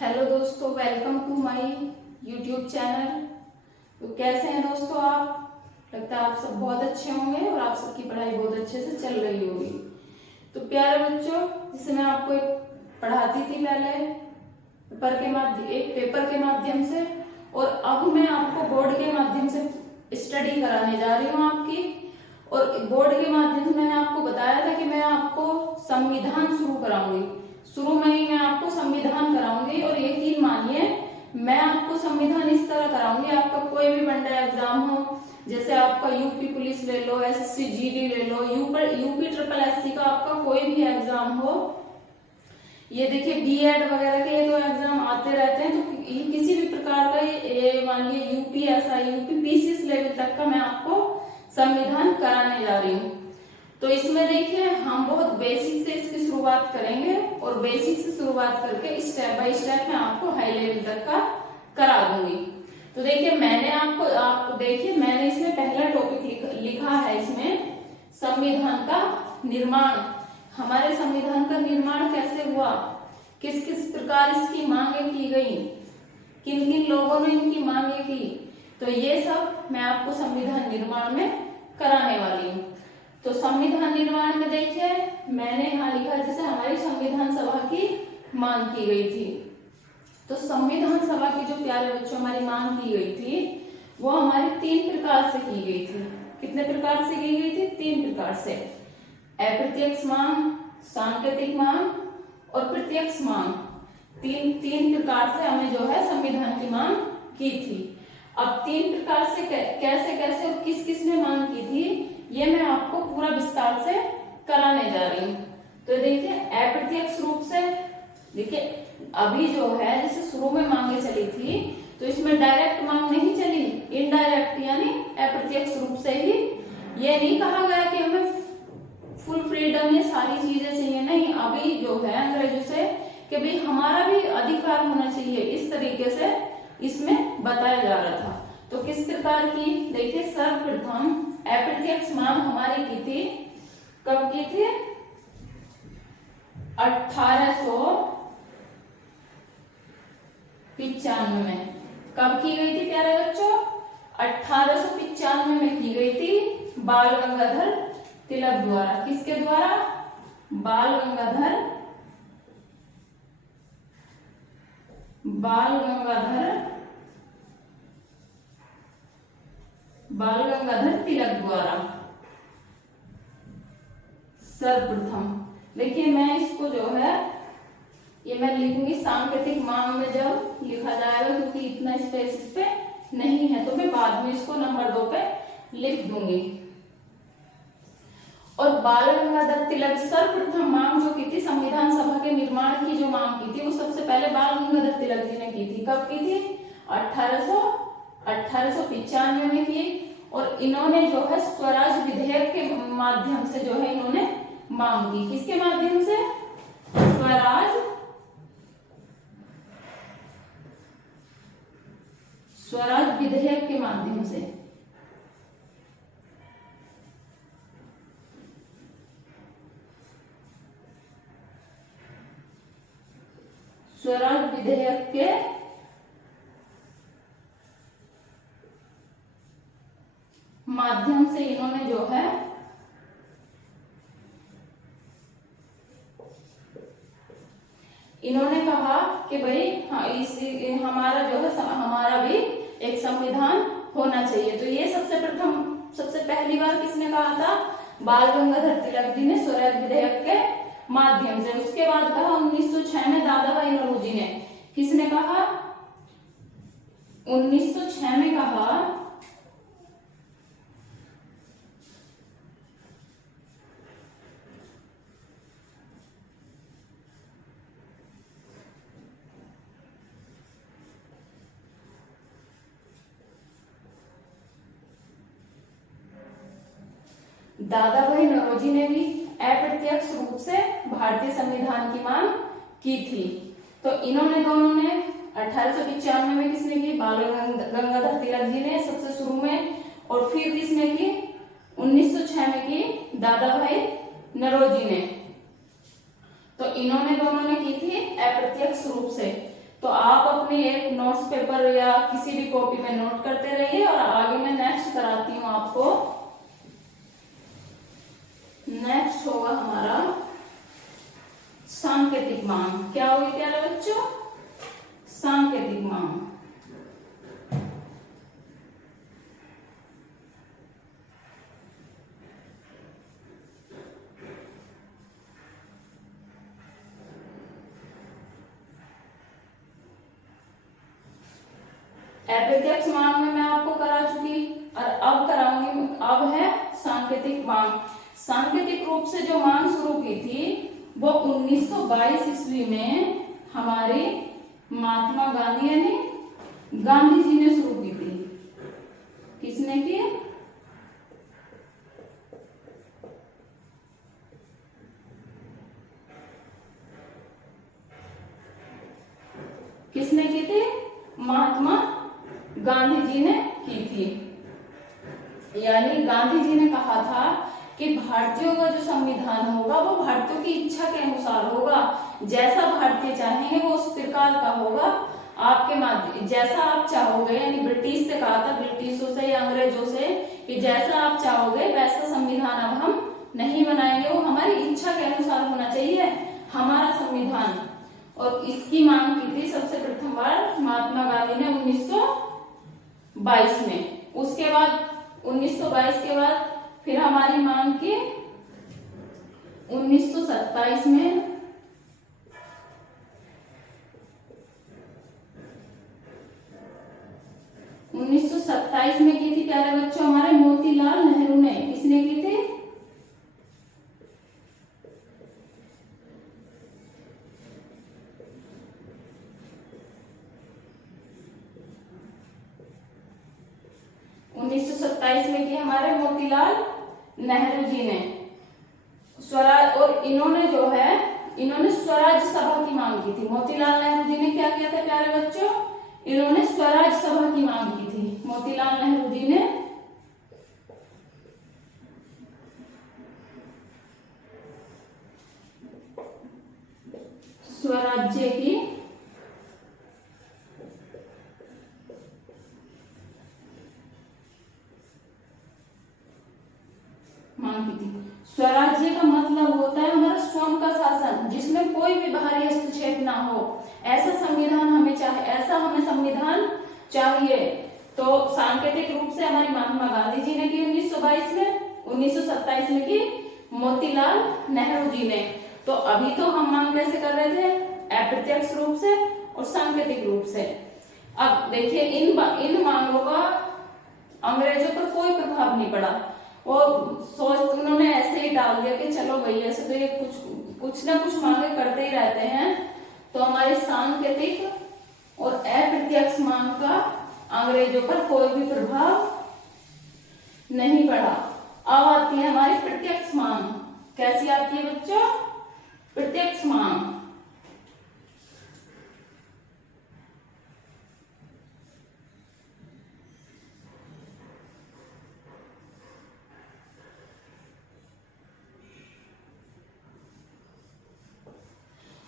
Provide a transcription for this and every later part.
Hello दोस्तों, welcome to my YouTube channel. तो कैसे हैं दोस्तों आप? लगता है आप सब बहुत अच्छे होंगे और आप सबकी पढ़ाई बहुत अच्छे से चल रही होगी। तो प्यारे बच्चों, जैसे मैं आपको पढ़ाती थी पहले एक पेपर के माध्यम से, और अब मैं आपको बोर्ड के माध्यम से स्टडी कराने जा रही हूँ आपकी। और बोर्ड के माध्यम से मैंने आपको बताया था कि मैं आपको संविधान शुरू कराऊंगी। शुरू में ही मैं आपको संविधान कराऊंगी, और यकीन मानिए मैं आपको संविधान इस तरह कराऊंगी, आपका कोई भी वनडे एग्जाम हो, जैसे आपका यूपी पुलिस ले लो, एसएससी जीडी ले लो, यूपी ट्रिपल एससी का आपका कोई भी एग्जाम हो, ये देखिए बीएड वगैरह के तो एग्जाम आते रहते हैं। तो किसी भी प्रकार का ये मान लीजिए यूपीएसआई, यूपी पीसीएस लेवल तक का मैं आपको संविधान कराने जा रही हूँ। तो इसमें देखिए हम बहुत बेसिक से इसकी शुरुआत करेंगे, और बेसिक से शुरुआत करके स्टेप बाय स्टेप मैं आपको हाई लेवल तक का करा दूंगी। तो देखिए आपको देखिए मैंने इसमें पहला टॉपिक लिखा है, इसमें संविधान का निर्माण। हमारे संविधान का निर्माण कैसे हुआ, किस किस प्रकार इसकी मांगे की गई, किन किन लोगों ने इनकी मांगे की, तो ये सब मैं आपको संविधान निर्माण में कराने वाली हूँ। तो संविधान निर्माण में देखिए मैंने यहाँ लिखा, जैसे हमारी संविधान सभा की मांग की गई थी। तो संविधान सभा की जो प्यारे बच्चों हमारी मांग की गई थी, वो हमारी 3 प्रकार से की गई थी। कितने प्रकार से की गई थी? 3 प्रकार से। अप्रत्यक्ष मांग, सांकेतिक मांग और प्रत्यक्ष मांग। तीन प्रकार से हमें जो है संविधान की मांग की थी। अब 3 प्रकार से कैसे कैसे और किस किस ने मांग की थी, ये मैं आपको पूरा विस्तार से कराने जा रही हूँ। तो देखिए अप्रत्यक्ष रूप से, देखिए अभी जो है जैसे शुरू में मांगे चली थी, तो इसमें डायरेक्ट मांग नहीं चली, इनडायरेक्ट यानी अप्रत्यक्ष रूप से ही। ये नहीं कहा गया कि हमें फुल फ्रीडम, ये सारी चीजें चाहिए, नहीं। अभी जो है अंग्रेजों से कि भाई हमारा भी अधिकार होना चाहिए, इस तरीके से इसमें बताया जा रहा था। तो किस प्रकार की, देखिए सर्वप्रथम अप्रत्यक्ष मांग हमारी की थी, कब की थी? 1895 में। कब की गई थी प्यारे बच्चों? 1895 में की गई थी बाल गंगाधर तिलक द्वारा। किसके द्वारा? बाल गंगाधर तिलक द्वारा सर्वप्रथम। देखिए मैं इसको जो है ये मैं लिखूंगी सांकेतिक मांग में जब लिखा जाएगा, क्योंकि इतना स्पेस इस पे नहीं है, तो मैं बाद में इसको नंबर 2 पे लिख दूंगी। और बाल गंगाधर तिलक सर्वप्रथम मांग जो की थी, संविधान सभा के निर्माण की जो मांग की थी, वो सबसे पहले बाल गंगाधर तिलक जी ने की थी। कब की थी? 1895 में की। और इन्होंने जो है स्वराज विधेयक के माध्यम से जो है इन्होंने मांग की। किसके माध्यम से? स्वराज विधेयक के माध्यम से। स्वराज विधेयक के माध्यम से इन्होंने जो है इन्होंने कहा कि भाई हाँ हमारा जो है हमारा भी एक संविधान होना चाहिए। तो ये सबसे पहली बार किसने कहा था? बाल गंगाधर तिलक जी ने स्वराज विधेयक के माध्यम से। उसके बाद कहा 1906 में दादा भाई नौरोजी ने। किसने कहा? 1906 में कहा दादा भाई नौरोजी ने भी अप्रत्यक्ष रूप से भारतीय संविधान की मांग की थी। तो इन्होंने दोनों ने 1895 में किसने की? बाल गंगाधर तिलक जी ने सबसे शुरू में, और फिर किसने की? 1906 में की दादा भाई नौरोजी ने। तो इन्होंने दोनों ने की थी अप्रत्यक्ष रूप से। तो आप अपनी एक नोट्स पेपर या किसी भी कॉपी में नोट करते रहिए और आगे मैं नेक्स्ट कराती हूँ आपको। नेक्स्ट होगा हमारा सांकेतिक मांग। क्या हुई प्यारे बच्चों? सांकेतिक मांग। अप्रत्यक्ष मांग में मैं आपको करा चुकी और अब कराऊंगी। अब है सांकेतिक मांग। सांकेतिक रूप से जो मांग शुरू की थी वो 1922 ईस्वी में हमारे महात्मा गांधी यानी गांधी जी ने शुरू की थी। किसने की? किसने की थी? महात्मा गांधी जी ने की थी। यानी गांधी जी ने कहा था कि भारतीयों का जो संविधान होगा वो भारतीयों की इच्छा के अनुसार होगा। जैसा भारतीय चाहेंगे वो उस प्रकार का होगा। आपके माध्यम जैसा आप चाहोगे, यानी ब्रिटिश से कहा था, ब्रिटिशों से या अंग्रेजों से, कि जैसा आप चाहोगे वैसा संविधान अब हम नहीं बनाएंगे, वो हमारी इच्छा के अनुसार होना चाहिए हमारा संविधान। और इसकी मांग की थी सबसे प्रथम बार महात्मा गांधी ने 1922 में। उसके बाद 1922 के बाद फिर हमारी मांग की 1927 में। 1927 में की थी प्यारे बच्चों हमारे मोतीलाल नेहरू ने। किसने की थी? में की हमारे मोतीलाल नेहरू जी ने स्वराज। और इन्होंने जो है इन्होंने स्वराज सभा की मांग की थी। मोतीलाल नेहरू जी ने क्या किया था प्यारे बच्चों? इन्होंने स्वराज सभा की मांग की थी। मोतीलाल नेहरू जी ने स्वराज्य की मांग की थी। स्वराज्य का मतलब होता है हमारा स्वयं का शासन, जिसमें कोई भी बाहरी हस्तक्षेप ना हो। ऐसा संविधान हमें चाहिए, ऐसा हमें संविधान चाहिए। तो सांकेतिक रूप से हमारी महात्मा गांधी जी ने की 1922 में, 1927 में की मोतीलाल नेहरू जी ने। तो अभी तो हम मांग कैसे कर रहे थे? अप्रत्यक्ष रूप से और सांकेतिक रूप से। अब देखिए इन मांगों का अंग्रेजों पर कोई प्रभाव नहीं पड़ा। वो उन्होंने ऐसे ही डाल दिया कि चलो भैया ऐसे तो ये कुछ ना कुछ मांगे करते ही रहते हैं। तो हमारी सांकेतिक और अप्रत्यक्ष मांग का अंग्रेजों पर कोई भी प्रभाव नहीं पड़ा। अब आती है हमारी प्रत्यक्ष मांग। कैसी आती है बच्चों? प्रत्यक्ष मांग।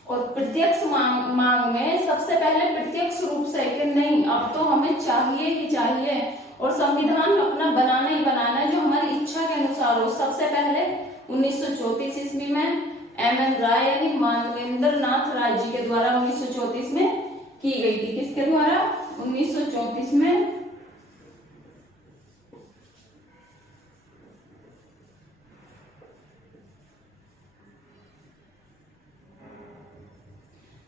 और प्रत्यक्ष मांग में सबसे पहले प्रत्यक्ष रूप से कि नहीं अब तो हमें चाहिए ही चाहिए और संविधान अपना बनाना ही बनाना है जो हमारी इच्छा के अनुसार हो। सबसे पहले 1934 ईस्वी में एम.एन. राय यानी मानवेंद्र नाथ राय जी के द्वारा 1934 में की गई थी। किसके द्वारा? 1934 में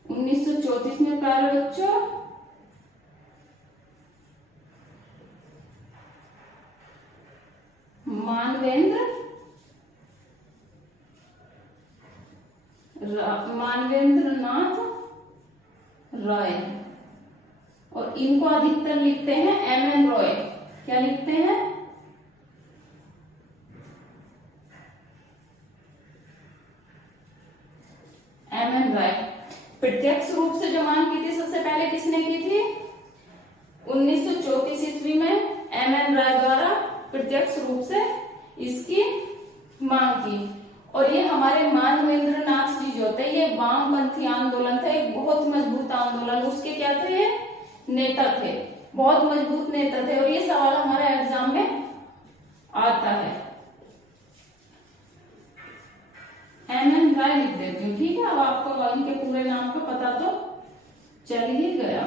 1934 में प्यारे बच्चों मानवेंद्र नाथ रॉय, और इनको अधिकतर लिखते हैं एम.एन. रॉय। क्या लिखते हैं? एम.एन. रॉय। प्रत्यक्ष रूप से जो मांग की थी सबसे पहले किसने की थी? 1934 ईस्वी में एम.एन. रॉय द्वारा प्रत्यक्ष रूप से इसकी मांग की। और ये हमारे मानवेंद्र नाथ जी जो थे ये वामपंथी आंदोलन था, एक बहुत मजबूत आंदोलन, उसके क्या थे ये नेता थे, बहुत मजबूत नेता थे। और ये सवाल हमारे एग्जाम में आता है। एम.एन. राय लिख देती हूँ, ठीक है। अब आपको इनके पूरे नाम का पता तो चल ही गया।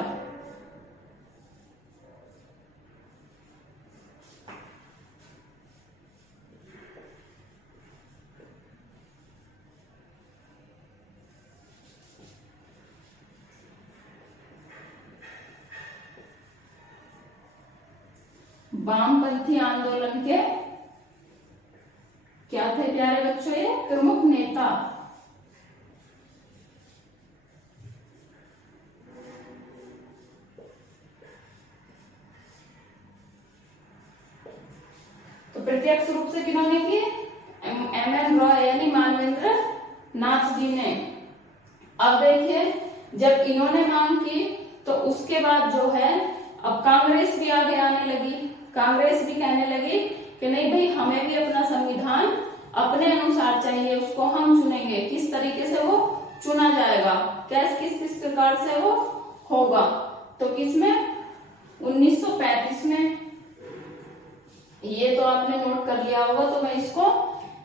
वामपंथी आंदोलन के क्या थे प्यारे बच्चों, ये प्रमुख नेता। तो प्रत्यक्ष रूप से किन्होंने की, एम.एन. रॉय यानी मानवेंद्र नाथ जी ने। अब देखिए, जब इन्होंने मांग की तो उसके बाद जो है अब कांग्रेस भी आगे आने लगी। कांग्रेस भी कहने लगी कि नहीं भाई, हमें भी अपना संविधान अपने अनुसार चाहिए, उसको हम चुनेंगे। किस तरीके से वो चुना जाएगा, किस किस प्रकार से वो होगा। तो किसमें, 1935 में। ये तो आपने नोट कर लिया होगा, तो मैं इसको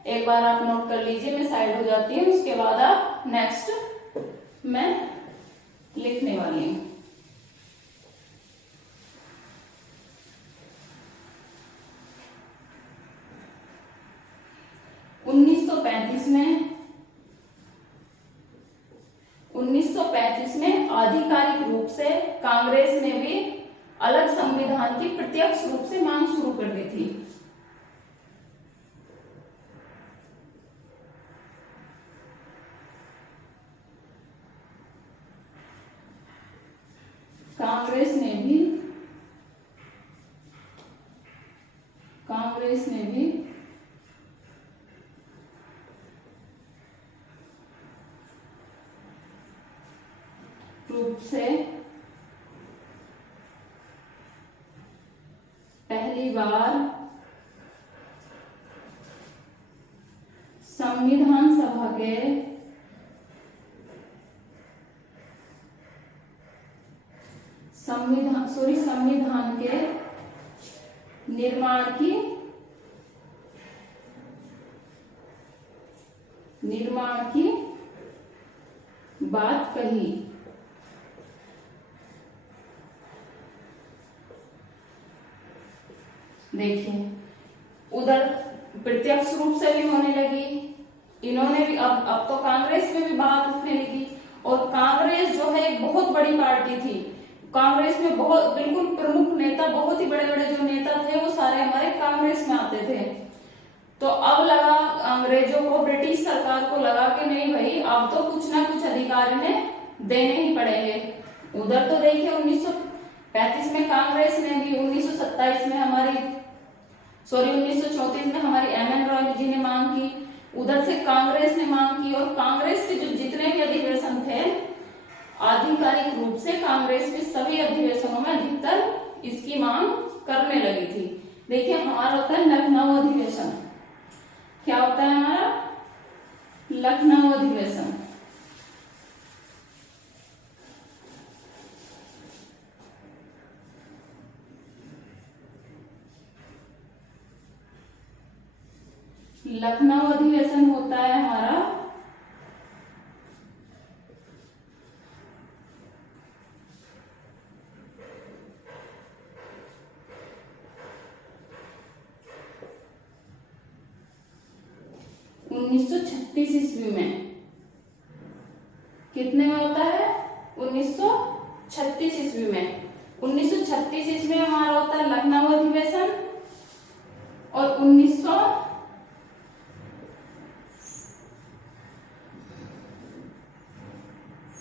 एक बार आप नोट कर लीजिए, मैं साइड हो जाती हूँ। उसके बाद आप नेक्स्ट मैं लिखने वाली हूँ। में 1935 में आधिकारिक रूप से कांग्रेस ने भी अलग संविधान की प्रत्यक्ष रूप से मांग शुरू कर दी थी। कांग्रेस ने भी रूप से पहली बार संविधान सभा के संविधान के निर्माण की बात कही। देखिए, उधर प्रत्यक्ष रूप से भी होने लगी, इन्होंने भी अब तो कांग्रेस में भी बात उठने लगी। और कांग्रेस जो है एक बहुत बड़ी पार्टी थी। कांग्रेस में बहुत बिल्कुल प्रमुख नेता, बहुत ही बड़े बड़े जो नेता थे वो सारे हमारे कांग्रेस में आते थे। तो अब लगा अंग्रेजों को, ब्रिटिश सरकार को लगा कि नहीं भाई, अब तो कुछ ना कुछ अधिकार इन्हें देने ही पड़ेंगे। उधर तो देखिए 1935 में कांग्रेस ने भी, 1927 में 1934 में हमारी एम.एन. रॉय जी ने मांग की, उधर से कांग्रेस ने मांग की। और कांग्रेस के जो जितने भी अधिवेशन थे, आधिकारिक रूप से कांग्रेस के सभी अधिवेशनों में अधिकतर इसकी मांग करने लगी थी। देखिए, हमारा होता है लखनऊ अधिवेशन। क्या होता है हमारा? लखनऊ अधिवेशन। लखनऊ अधिवेशन होता है हमारा 1936 ईस्वी में। कितने में होता है? 1936 ईस्वी में। 1936 ईस्वी में हमारा होता है लखनऊ अधिवेशन। और 1900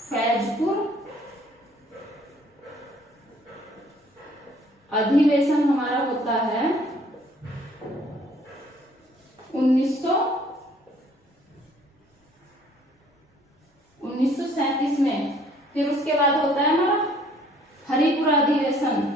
फैजपुर अधिवेशन हमारा होता है 1937 में। फिर उसके बाद होता है हमारा हरिपुरा अधिवेशन।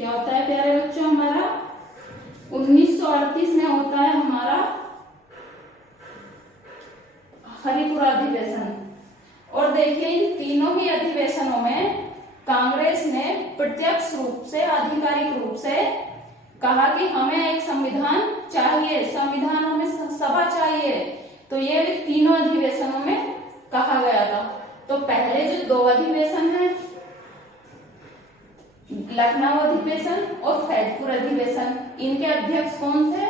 क्या होता है प्यारे बच्चों हमारा 1938 में होता है हमारा हरिपुरा अधिवेशन। और देखिए इन तीनों ही अधिवेशनों में कांग्रेस ने प्रत्यक्ष रूप से आधिकारिक रूप से कहा कि हमें एक संविधान चाहिए, संविधान हमें सभा चाहिए। तो ये तीनों अधिवेशनों में कहा गया था। तो पहले जो दो अधिवेशन है लखनऊ अधिवेशन और फैजपुर अधिवेशन, इनके अध्यक्ष कौन थे?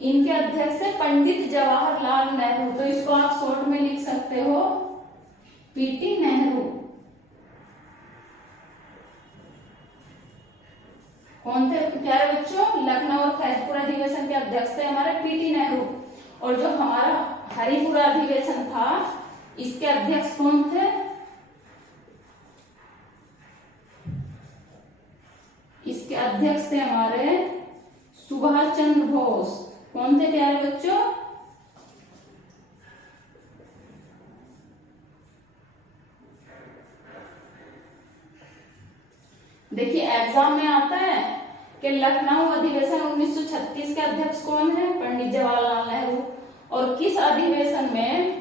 इनके अध्यक्ष है पंडित जवाहरलाल नेहरू। तो इसको आप शॉर्ट में लिख सकते हो पीटी नेहरू। कौन थे प्यारे बच्चों? लखनऊ और फैजपुर अधिवेशन के अध्यक्ष थे हमारे पीटी नेहरू। और जो हमारा हरिपुरा अधिवेशन था इसके अध्यक्ष कौन थे? इसके अध्यक्ष थे हमारे सुभाष चंद्र बोस। कौन थे प्यारे बच्चों? देखिए एग्जाम में आता है कि लखनऊ अधिवेशन 1936 के अध्यक्ष कौन है? पंडित जवाहरलाल नेहरू। और किस अधिवेशन में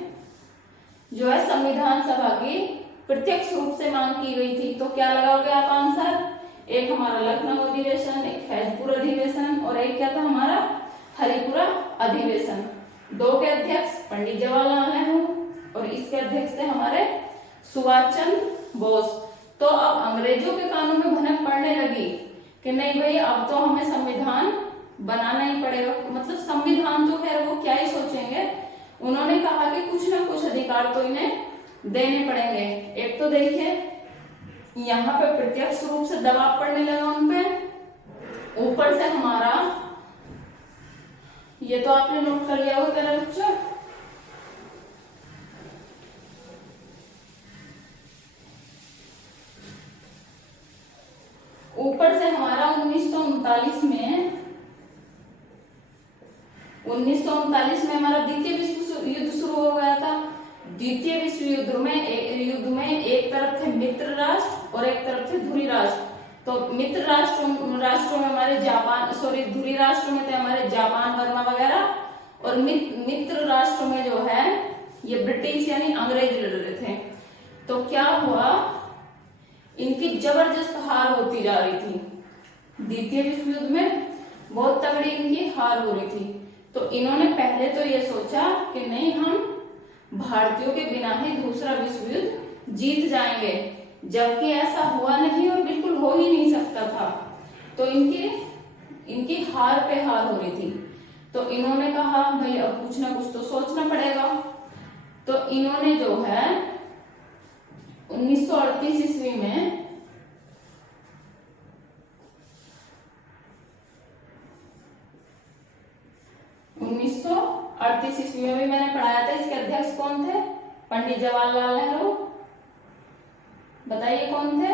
जो है संविधान सभा की प्रत्यक्ष रूप से मांग की गई थी? तो क्या लगाओगे आप आंसर? एक हमारा लखनऊ अधिवेशन, एक फैजपुर अधिवेशन और एक क्या था हमारा हरिपुरा अधिवेशन। दो के अध्यक्ष पंडित जवाहरलाल नेहरू और इसके अध्यक्ष थे हमारे सुभाष चंद्र बोस। तो अब अंग्रेजों के कानों में भनक पड़ने लगी कि नहीं भाई अब तो हमें संविधान बनाना ही पड़ेगा। मतलब संविधान तो खैर वो क्या ही सोचेंगे, उन्होंने कहा कि कुछ ना कुछ अधिकार तो इन्हें देने पड़ेंगे। एक तो देखिए यहाँ पे प्रत्यक्ष रूप से दबाव पड़ने लगा उन पे, ऊपर से हमारा ये तो आपने नोट कर लिया होगा मेरे बच्चों, ऊपर से हमारा 1939 में हमारा द्वितीय विश्व युद्ध शुरू हो गया था। द्वितीय विश्व युद्ध में एक तरफ थे मित्र राष्ट्र और एक तरफ थे धुरी राष्ट्र। तो मित्र राष्ट्रों में हमारे धुरी राष्ट्रों में थे हमारे जापान बर्मा वगैरह, और मित्र राष्ट्रों में जो है ये ब्रिटिश यानी अंग्रेज लड़ रहे थे। तो क्या हुआ, इनकी जबरदस्त हार होती जा रही थी। द्वितीय विश्व युद्ध में बहुत तगड़ी इनकी हार हो रही थी। तो इन्होंने पहले तो ये सोचा कि नहीं हम भारतीयों के बिना ही दूसरा विश्व युद्ध जीत जाएंगे, जबकि ऐसा हुआ नहीं और बिल्कुल हो ही नहीं सकता था। तो इनकी हार पे हार हो रही थी। तो इन्होंने कहा भाई अब कुछ ना कुछ तो सोचना पड़ेगा। तो इन्होंने जो है 1938 ईस्वी में भी मैंने पढ़ाया था। इसके अध्यक्ष कौन थे? पंडित जवाहरलाल नेहरू। बताइए कौन थे?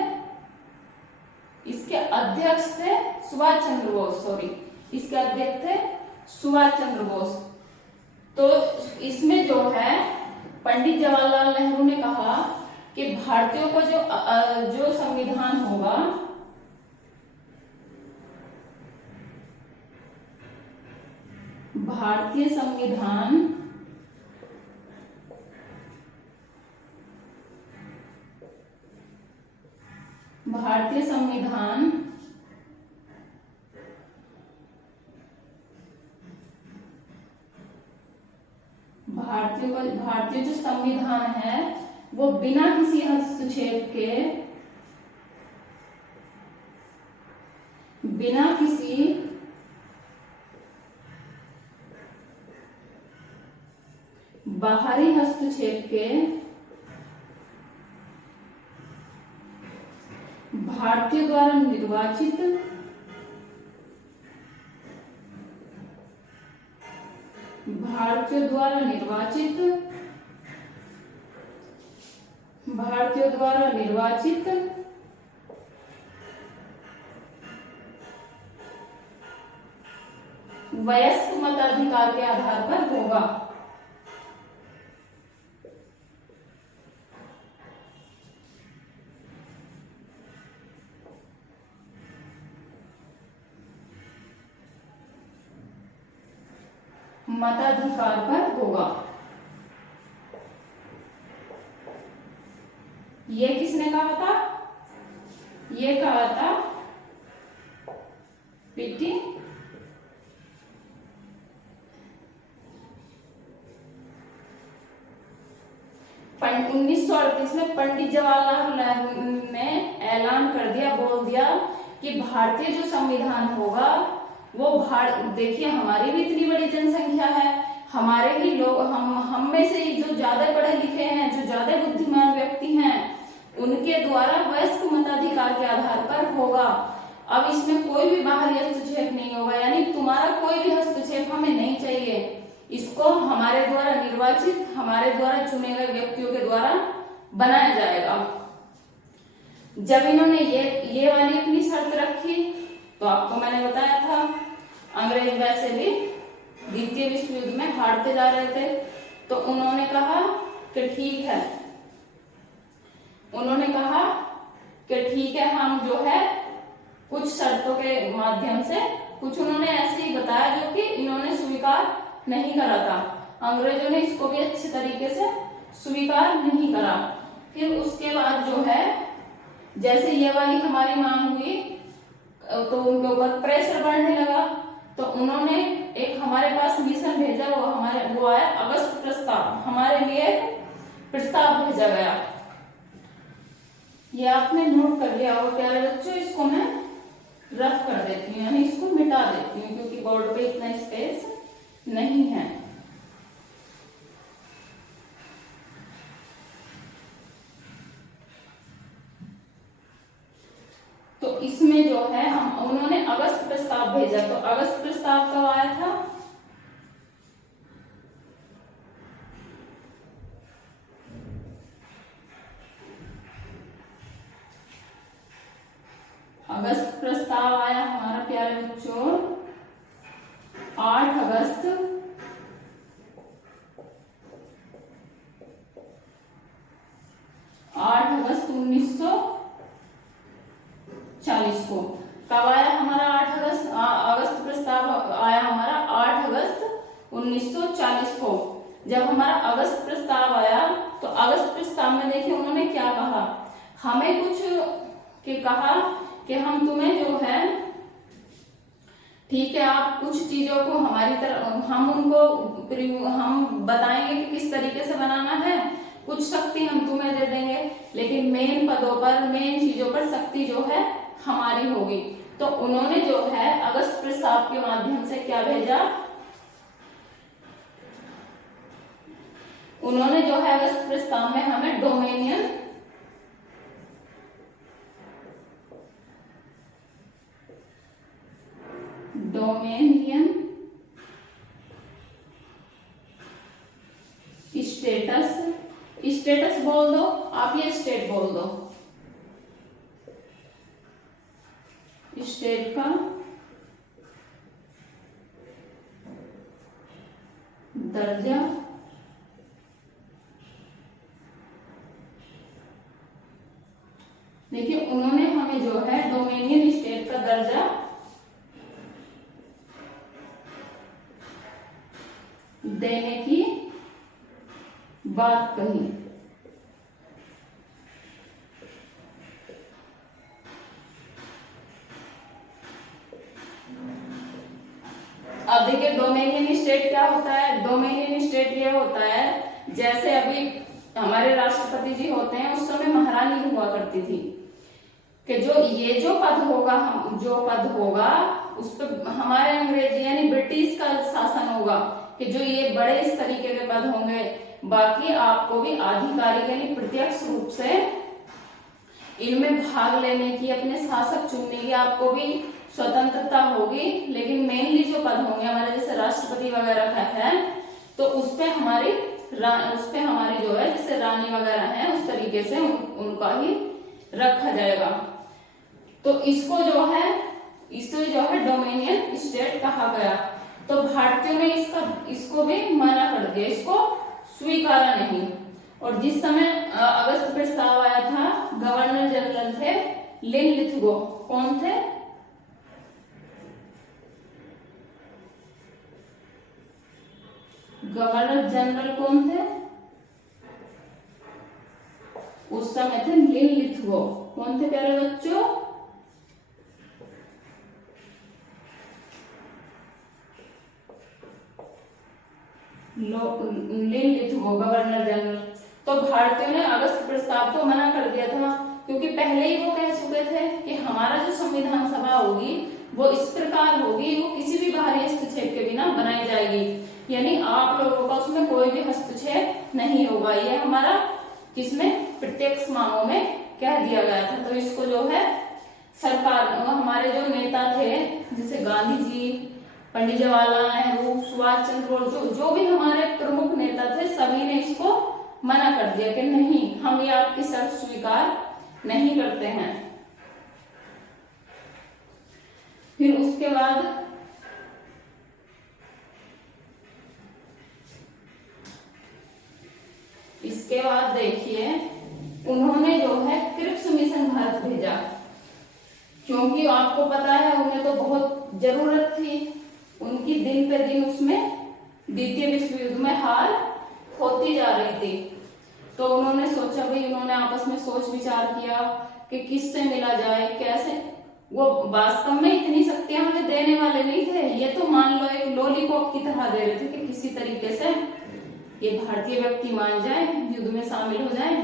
इसके अध्यक्ष थे सुभाष चंद्र बोस। इसके अध्यक्ष थे सुभाष चंद्र बोस। तो इसमें जो है पंडित जवाहरलाल नेहरू ने कहा कि भारतीयों का जो संविधान होगा भारतीय संविधान भारतीय जो संविधान है वो बिना किसी हस्तक्षेप के, बिना किसी बाहरी हस्तक्षेप के भारतीयों द्वारा निर्वाचित वयस्क मताधिकार के आधार पर होगा। मताधिकार पर होगा। ये किसने कहा था? ये कहा था पीटी 1938 में पंडित जवाहरलाल नेहरू ने ऐलान कर दिया, बोल दिया कि भारतीय जो संविधान होगा वो देखिए हमारी भी इतनी बड़ी जनसंख्या है, हमारे ही लोग हम में से जो ज्यादा पढ़े लिखे हैं, जो ज्यादा बुद्धिमान व्यक्ति हैं, उनके द्वारा वयस्क मताधिकार के आधार पर होगा। अब इसमें कोई भी बाहरी हस्तक्षेप नहीं होगा, यानी तुम्हारा कोई भी हस्तक्षेप हमें नहीं चाहिए। इसको हमारे द्वारा निर्वाचित, हमारे द्वारा चुने गए व्यक्तियों के द्वारा बनाया जाएगा। जब इन्होंने ये वाली अपनी शर्त रखी तो आपको मैंने बताया था अंग्रेज वैसे भी द्वितीय विश्व युद्ध में हारते जा रहे थे, तो उन्होंने कहा कि ठीक है, उन्होंने कहा कि ठीक है, हम जो है कुछ शर्तों के माध्यम से, कुछ उन्होंने ऐसे ही बताया जो कि इन्होंने स्वीकार नहीं करा था। अंग्रेजों ने इसको भी अच्छे तरीके से स्वीकार नहीं करा। फिर उसके बाद जो है जैसे ये वाली हमारी मांग हुई तो उनके ऊपर प्रेशर बढ़ने लगा, तो उन्होंने एक हमारे पास मिशन भेजा, वो आया अगस्त प्रस्ताव, हमारे लिए एक प्रस्ताव भेजा गया। ये आपने नोट कर लिया होगा प्यारे बच्चों, इसको मैं रफ कर देती हूँ, यानी इसको मिटा देती हूँ क्योंकि बोर्ड पे इतना स्पेस नहीं है। तो इसमें जो है उन्होंने अगस्त प्रस्ताव भेजा, तो अगस्त प्रस्ताव कब आया था? अगस्त प्रस्ताव आया हमारा प्यारे बच्चों 8 अगस्त 1940 को। कब आया हमारा 8 अगस्त? अगस्त प्रस्ताव आया हमारा 8 अगस्त 1940 को। जब हमारा अगस्त प्रस्ताव आया तो अगस्त प्रस्ताव में देखिए उन्होंने क्या कहा, हमें कुछ के कहा कि हम तुम्हें जो है ठीक है, आप कुछ चीजों को हमारी तरफ हम बताएंगे कि किस तरीके से बनाना है, कुछ शक्ति हम तुम्हें दे देंगे, लेकिन मेन पदों पर, मेन चीजों पर शक्ति जो है हमारी होगी। तो उन्होंने जो है अगस्त प्रस्ताव के माध्यम से क्या भेजा, उन्होंने जो है अगस्त प्रस्ताव में हमें डोमेनियन स्टेटस बोल दो आप, ये स्टेट बोल दो, स्टेट का दर्जा देखिए उन्होंने हमें जो है डोमेनियन स्टेट का दर्जा देने की बात कही। अब देखिए डोमेनियन स्टेट क्या होता है, डोमेनियन स्टेट ये होता है जैसे अभी हमारे राष्ट्रपति जी होते हैं, उस समय महारानी हुआ करती थी कि जो पद होगा उस पर हमारे अंग्रेजी यानी ब्रिटिश का शासन होगा, कि जो ये बड़े इस तरीके के पद होंगे, बाकी आपको भी आधिकारिक यानी प्रत्यक्ष रूप से इनमें भाग लेने की, अपने शासक चुनने की आपको भी स्वतंत्रता होगी, लेकिन मेनली जो पद होंगे हमारे जैसे राष्ट्रपति वगैरह का है, तो उस पे हमारी जो है जैसे रानी वगैरह है उस तरीके से उनका ही रखा जाएगा। तो इसको जो है डोमेनियन स्टेट कहा गया। तो भारतीयों ने इसको भी मना कर दिया, इसको स्वीकारा नहीं। और जिस समय अगस्त प्रस्ताव आया था, गवर्नर जनरल थे लिनलिथगो। कौन थे? गवर्नर जनरल कौन थे? उस समय थे लिन लिथगो। कौन थे प्यारे बच्चों? लिन लिथगो गवर्नर जनरल। तो भारतीयों ने अगस्त प्रस्ताव को मना कर दिया था, क्योंकि पहले ही वो कह चुके थे कि हमारा जो संविधान सभा होगी वो इस प्रकार होगी, वो किसी भी बाहरी हस्तक्षेप के बिना बनाई जाएगी, यानी आप लोगों का उसमें कोई भी हस्तक्षेप नहीं होगा। ये हमारा किसमें? प्रत्यक्ष मांगों में कह दिया गया था। तो इसको जो है सरकार, हमारे जो नेता थे जैसे गांधी जी, पंडित जवाहरलाल नेहरू, सुभाष चंद्र बोस, जो भी हमारे प्रमुख नेता थे, सभी ने इसको मना कर दिया कि नहीं, हम ये आपकी शर्त स्वीकार नहीं करते हैं। फिर उसके बाद इसके बाद देखिए उन्होंने जो है क्रिप्स मिशन भारत भेजा, क्योंकि आपको पता है उन्हें तो बहुत जरूरत थी, उनकी दिन पे दिन उसमें द्वितीय विश्व युद्ध में हार होती जा रही थी। तो उन्होंने सोचा, भाई उन्होंने आपस में सोच विचार किया कि किससे मिला जाए, कैसे। वो वास्तव में इतनी शक्तियां हमें देने वाले नहीं थे, ये तो मान लो एक लॉलीपॉप की तरह दे रहे थे कि किसी तरीके से ये भारतीय व्यक्ति मान जाए, युद्ध में शामिल हो जाए,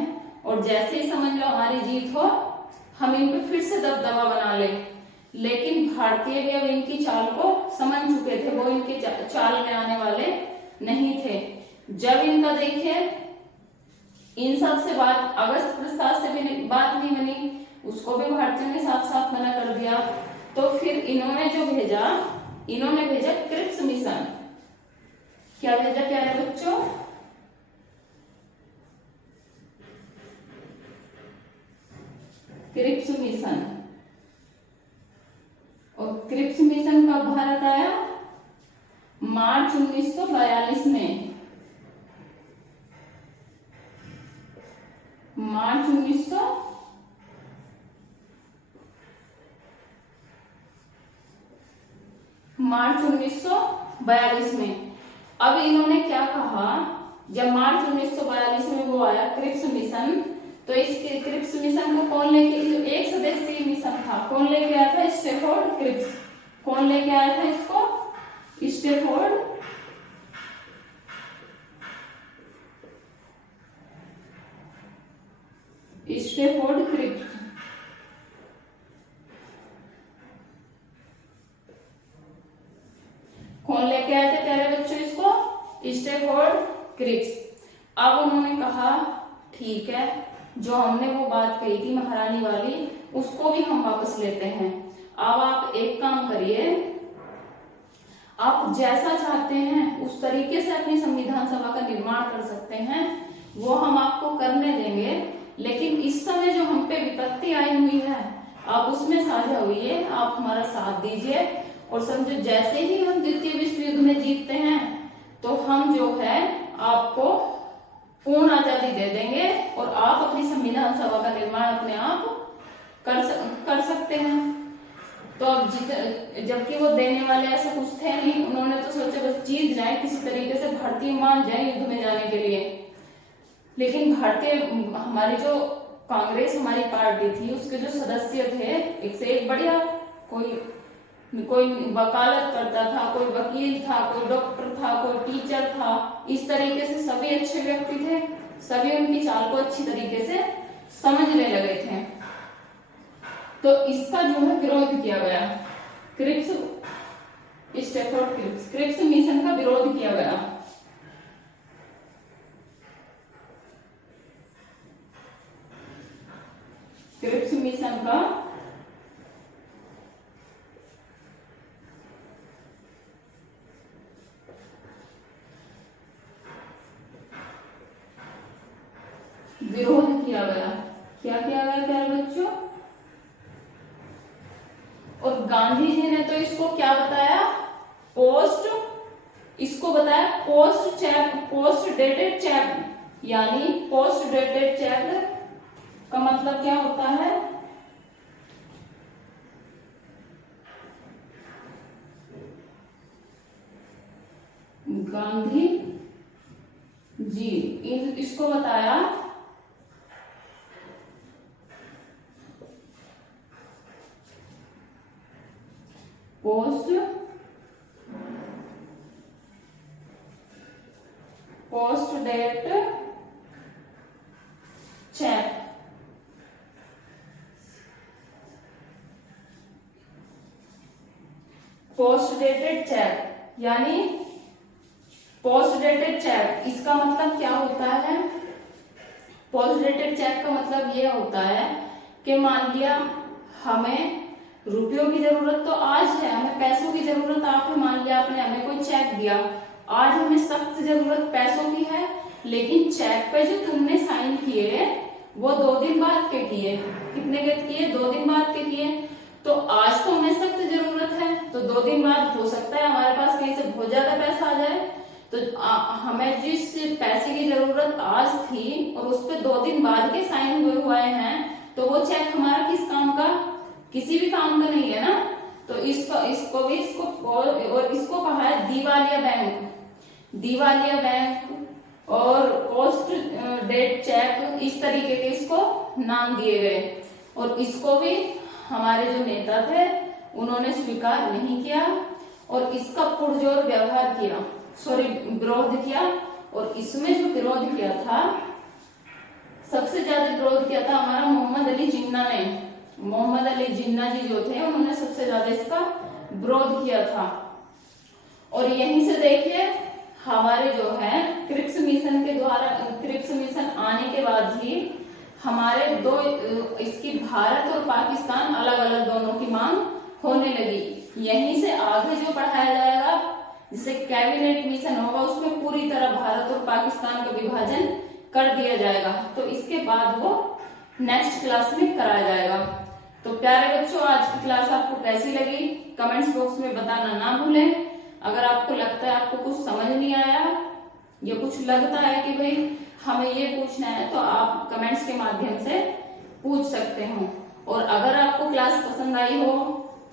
और जैसे ही समझ लो हमारी जीत हो, हम इन पे फिर से दबदबा बना ले। लेकिन भारतीय भी अब इनकी चाल को समझ चुके थे, वो इनके चाल में आने वाले नहीं थे। जब इनका देखिए इन सब से बात, अगस्त प्रस्ताव से भी बात नहीं बनी, उसको भी भारतीयों ने साफ साफ मना कर दिया। तो फिर इन्होंने जो भेजा, इन्होंने भेजा क्रिप्स मिशन। क्या भेजा प्यारे बच्चों? Cripps mission. और क्रिप्स मिशन कब भारत आया? मार्च 1942 में। मार्च 1942 में। अब इन्होंने क्या कहा, जब मार्च 1942 में वो आया क्रिप्स मिशन, तो इस क्रिप्स मिशन को कौन लेके, एक सदस्यीय मिशन था, कौन लेके आया था? Stafford Cripps. कौन लेके आया था इसको? Stafford Cripps. कौन लेके आए थे प्यारे बच्चों इसको? Stafford Cripps. अब उन्होंने कहा ठीक है, जो हमने वो बात कही थी महारानी वाली, उसको भी हम वापस लेते हैं। अब आप एक काम करिए, आप जैसा चाहते हैं उस तरीके से अपनी संविधान सभा का निर्माण कर सकते हैं, वो हम आपको करने देंगे, लेकिन इस समय जो हम पे विपत्ति आई हुई है आप उसमें साझा हुई, आप हमारा साथ दीजिए। और समझो जैसे ही हम द्वितीय विश्व युद्ध में जीतते हैं तो हम जो है आपको पूर्ण आजादी दे देंगे और आप अपनी संविधान सभा का निर्माण अपने आप कर सकते हैं। तो अब जबकि वो देने वाले ऐसा कुछ थे नहीं, उन्होंने तो सोचा बस जीत जाए, किसी तरीके से भारतीय मान जाए युद्ध में जाने के लिए। लेकिन भारतीय, हमारी जो कांग्रेस हमारी पार्टी थी, उसके जो सदस्य थे, एक से एक बढ़िया, कोई वकालत करता था, कोई वकील था, कोई डॉक्टर था, कोई टीचर था, इस तरीके से सभी अच्छे व्यक्ति थे, सभी उनकी चाल को अच्छी तरीके से समझने लगे थे। तो इसका जो है विरोध किया गया, स्टैफोर्ड क्रिप्स मिशन का विरोध किया गया। क्रिप्स मिशन का विरोध किया गया। क्या किया गया प्यारे बच्चों? और गांधी जी ने तो इसको क्या बताया? इसको बताया पोस्ट डेटेड चेक, यानी पोस्ट डेटेड चेक का मतलब क्या होता है? गांधी जी, इसको बताया post date cheque. Post dated cheque यानी पोस्ट डेटेड चेक, इसका मतलब क्या होता है? पोस्ट डेटेड चेक का मतलब ये होता है कि मान लिया हमें रुपयों की जरूरत तो आज है, हमें पैसों की जरूरत, आपने मान लिया आपने हमें कोई चेक दिया, आज हमें सख्त जरूरत पैसों की है, लेकिन चेक पे जो तुमने साइन किए वो 2 दिन बाद के किए। कितने के किए? 2 दिन बाद के किए। तो आज तो हमें सख्त जरूरत है, तो 2 दिन बाद हो सकता है हमारे पास कहीं से बहुत ज्यादा पैसा आ जाए, तो हमें जिस पैसे की जरूरत आज थी और उस पे 2 दिन बाद के साइन हुए हैं, तो वो चेक हमारा किस काम का? किसी भी काम का नहीं है ना। तो इसको और इसको कहा है दिवालिया बैंक। दिवालिया बैंक और पोस्ट डेट चेक, इस तरीके के इसको नाम दिए गए। और इसको भी हमारे जो नेता थे उन्होंने स्वीकार नहीं किया और इसका पुरजोर व्यवहार किया, विरोध किया। और इसमें जो विरोध किया था, सबसे ज्यादा विरोध किया था हमारा मोहम्मद अली जिन्ना ने। मोहम्मद अली जिन्ना जी जो थे उन्होंने सबसे ज्यादा इसका विरोध किया था। और यहीं से देखिए हमारे जो है क्रिप्स मिशन के द्वारा, क्रिप्स मिशन आने के बाद ही हमारे इसकी भारत और पाकिस्तान अलग अलग दोनों की मांग होने लगी। यहीं से आगे जो पढ़ाया जाएगा, जिसे कैबिनेट मिशन होगा, उसमें पूरी तरह भारत और पाकिस्तान का विभाजन कर दिया जाएगा। तो इसके बाद वो नेक्स्ट क्लास में कराया जाएगा। तो प्यारे बच्चों, आज की क्लास आपको कैसी लगी कमेंट्स बॉक्स में बताना ना भूलें। अगर आपको लगता है आपको कुछ समझ नहीं आया या कुछ लगता है कि भाई हमें ये पूछना है, तो आप कमेंट्स के माध्यम से पूछ सकते हो। और अगर आपको क्लास पसंद आई हो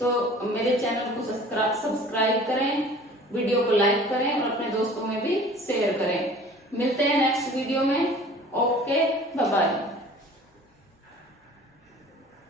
तो मेरे चैनल को सब्सक्राइब करें, वीडियो को लाइक करें और अपने दोस्तों में भी शेयर करें। मिलते हैं नेक्स्ट वीडियो में। Okay, bye bye.